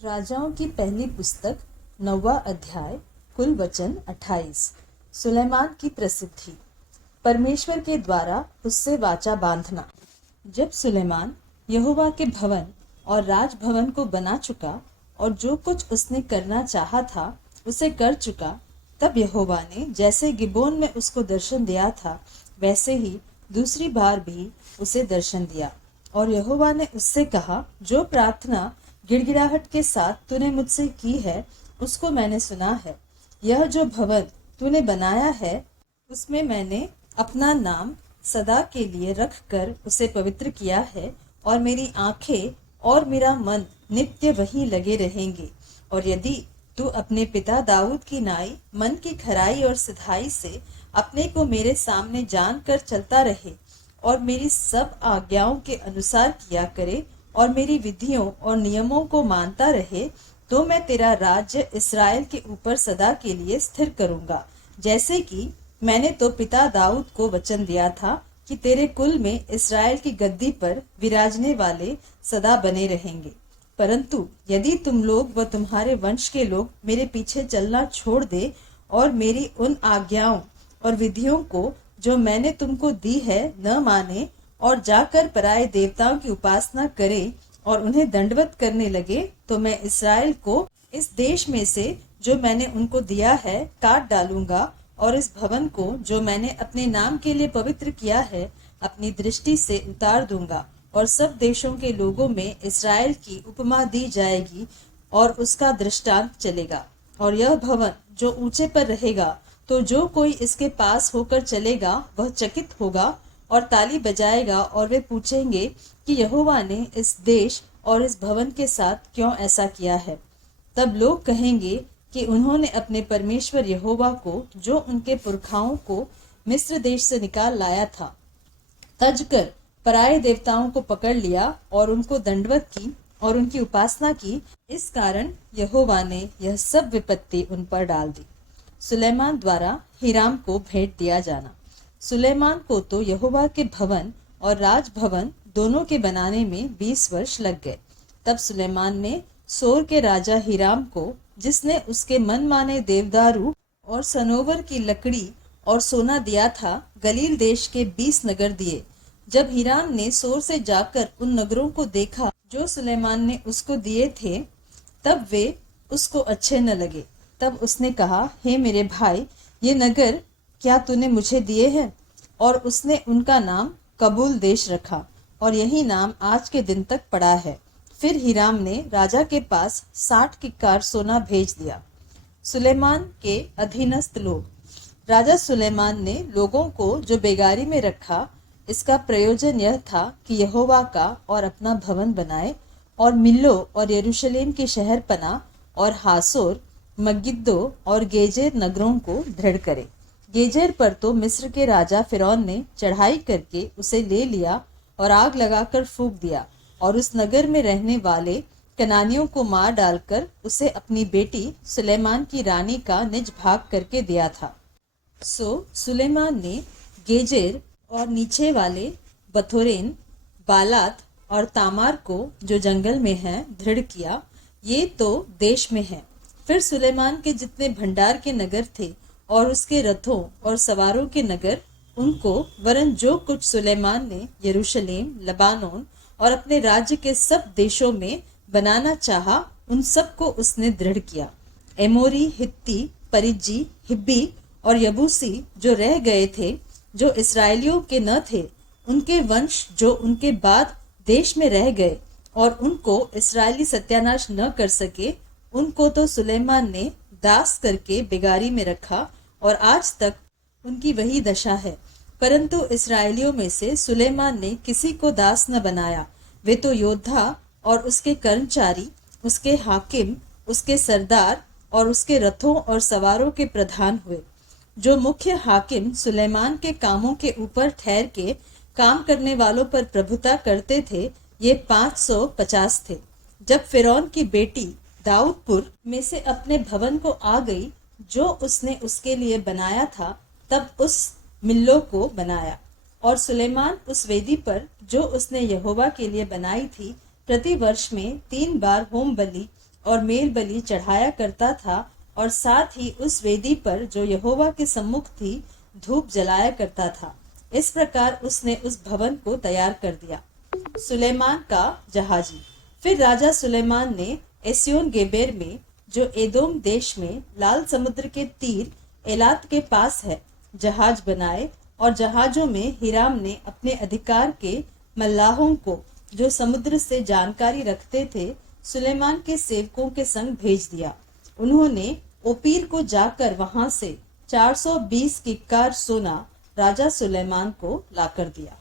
राजाओं की पहली पुस्तक 9वां अध्याय। कुल वचन 28। सुलेमान की प्रसिद्धि। परमेश्वर के द्वारा उससे वाचा बांधना। जब सुलेमान यहोवा के भवन और राजभवन को बना चुका और जो कुछ उसने करना चाहा था उसे कर चुका, तब यहोवा ने जैसे गिबोन में उसको दर्शन दिया था वैसे ही दूसरी बार भी उसे दर्शन दिया। और यहोवा ने उससे कहा, जो प्रार्थना गिड़गिड़ाहट के साथ तूने मुझसे की है उसको मैंने सुना है। यह जो भवन तूने बनाया है उसमें मैंने अपना नाम सदा के लिए रख कर उसे पवित्र किया है, और मेरी आंखें और मेरा मन नित्य वही लगे रहेंगे। और यदि तू अपने पिता दाऊद की नाई मन की खराई और सिधाई से अपने को मेरे सामने जान कर चलता रहे और मेरी सब आज्ञाओं के अनुसार किया करे और मेरी विधियों और नियमों को मानता रहे, तो मैं तेरा राज्य इस्राएल के ऊपर सदा के लिए स्थिर करूंगा, जैसे कि मैंने तो पिता दाऊद को वचन दिया था कि तेरे कुल में इस्राएल की गद्दी पर विराजने वाले सदा बने रहेंगे। परंतु यदि तुम लोग व तुम्हारे वंश के लोग मेरे पीछे चलना छोड़ दे और मेरी उन आज्ञाओं और विधियों को जो मैंने तुमको दी है न माने और जाकर पराये देवताओं की उपासना करे और उन्हें दंडवत करने लगे, तो मैं इस्राएल को इस देश में से जो मैंने उनको दिया है काट डालूंगा, और इस भवन को जो मैंने अपने नाम के लिए पवित्र किया है अपनी दृष्टि से उतार दूंगा। और सब देशों के लोगों में इस्राएल की उपमा दी जाएगी और उसका दृष्टांत चलेगा। और यह भवन जो ऊंचे पर रहेगा, तो जो कोई इसके पास होकर चलेगा वह चकित होगा और ताली बजाएगा, और वे पूछेंगे कि यहोवा ने इस देश और इस भवन के साथ क्यों ऐसा किया है। तब लोग कहेंगे कि उन्होंने अपने परमेश्वर यहोवा को, जो उनके पुरखाओं को मिस्र देश से निकाल लाया था, तज कर पराये देवताओं को पकड़ लिया और उनको दंडवत की और उनकी उपासना की। इस कारण यहोवा ने यह सब विपत्ति उन पर डाल दी। सुलेमान द्वारा हिराम को भेंट दिया जाना। सुलेमान को तो यहोवा के भवन और राजभवन दोनों के बनाने में 20 वर्ष लग गए। तब सुलेमान ने सोर के राजा हिराम को, जिसने उसके मनमाने देवदारू और सनोवर की लकड़ी और सोना दिया था, गलील देश के 20 नगर दिए। जब हिराम ने सोर से जाकर उन नगरों को देखा जो सुलेमान ने उसको दिए थे, तब वे उसको अच्छे न लगे। तब उसने कहा, हे मेरे भाई, ये नगर क्या तूने मुझे दिए हैं? और उसने उनका नाम कबूल देश रखा, और यही नाम आज के दिन तक पड़ा है। फिर हिराम ने राजा के पास 60 किक्कार सोना भेज दिया। सुलेमान के अधीनस्थ लोग। राजा सुलेमान ने लोगों को जो बेगारी में रखा, इसका प्रयोजन यह था कि यहोवा का और अपना भवन बनाए, और मिल्लो और यरूशलेम की शहर पना और हासोर, मगिद्दो और गेजेर नगरों को दृढ़ करे। गेजेर पर तो मिस्र के राजा फिरौन ने चढ़ाई करके उसे ले लिया और आग लगाकर फूंक दिया, और उस नगर में रहने वाले कनानियों को मार डालकर उसे अपनी बेटी सुलेमान की रानी का निज भाग करके दिया था। सो सुलेमान ने गेजेर और नीचे वाले बथोरेन, बालात और तामार को, जो जंगल में हैं, दृढ़ किया। ये तो देश में है। फिर सुलेमान के जितने भंडार के नगर थे और उसके रथों और सवारों के नगर, उनको वरन जो कुछ सुलेमान ने यरूशलेम, लबानोन और अपने राज्य के सब देशों में बनाना चाहा, उन सब को उसने दृढ़ किया। एमोरी, हित्ती, परिज्जी, हिब्बी और यबूसी जो रह गए थे, जो इसराइलियों के न थे, उनके वंश जो उनके बाद देश में रह गए और उनको इसराइली सत्यानाश न कर सके, उनको तो सुलेमान ने दास करके बेगारी में रखा, और आज तक उनकी वही दशा है। परंतु इसराइलियों में से सुलेमान ने किसी को दास न बनाया। वे तो योद्धा और उसके कर्मचारी, उसके हाकिम, उसके सरदार और उसके रथों और सवारों के प्रधान हुए। जो मुख्य हाकिम सुलेमान के कामों के ऊपर ठहर के काम करने वालों पर प्रभुता करते थे, ये 550 थे। जब फिरौन की बेटी दाऊदपुर में से अपने भवन को आ गई जो उसने उसके लिए बनाया था, तब उस मिल्लो को बनाया। और सुलेमान उस वेदी पर जो उसने यहोवा के लिए बनाई थी, प्रति वर्ष में 3 बार होम बलि और मेल बलि चढ़ाया करता था और साथ ही उस वेदी पर जो यहोवा के सम्मुख थी धूप जलाया करता था। इस प्रकार उसने उस भवन को तैयार कर दिया। सुलेमान का जहाजी। फिर राजा सुलेमान ने एस्योन गेबेर में, जो एदोम देश में लाल समुद्र के तीर एलात के पास है, जहाज बनाए और जहाजों में हिराम ने अपने अधिकार के मल्लाहों को, जो समुद्र से जानकारी रखते थे, सुलेमान के सेवकों के संग भेज दिया। उन्होंने ओपीर को जाकर वहां से 420 किक्कार सोना राजा सुलेमान को लाकर दिया।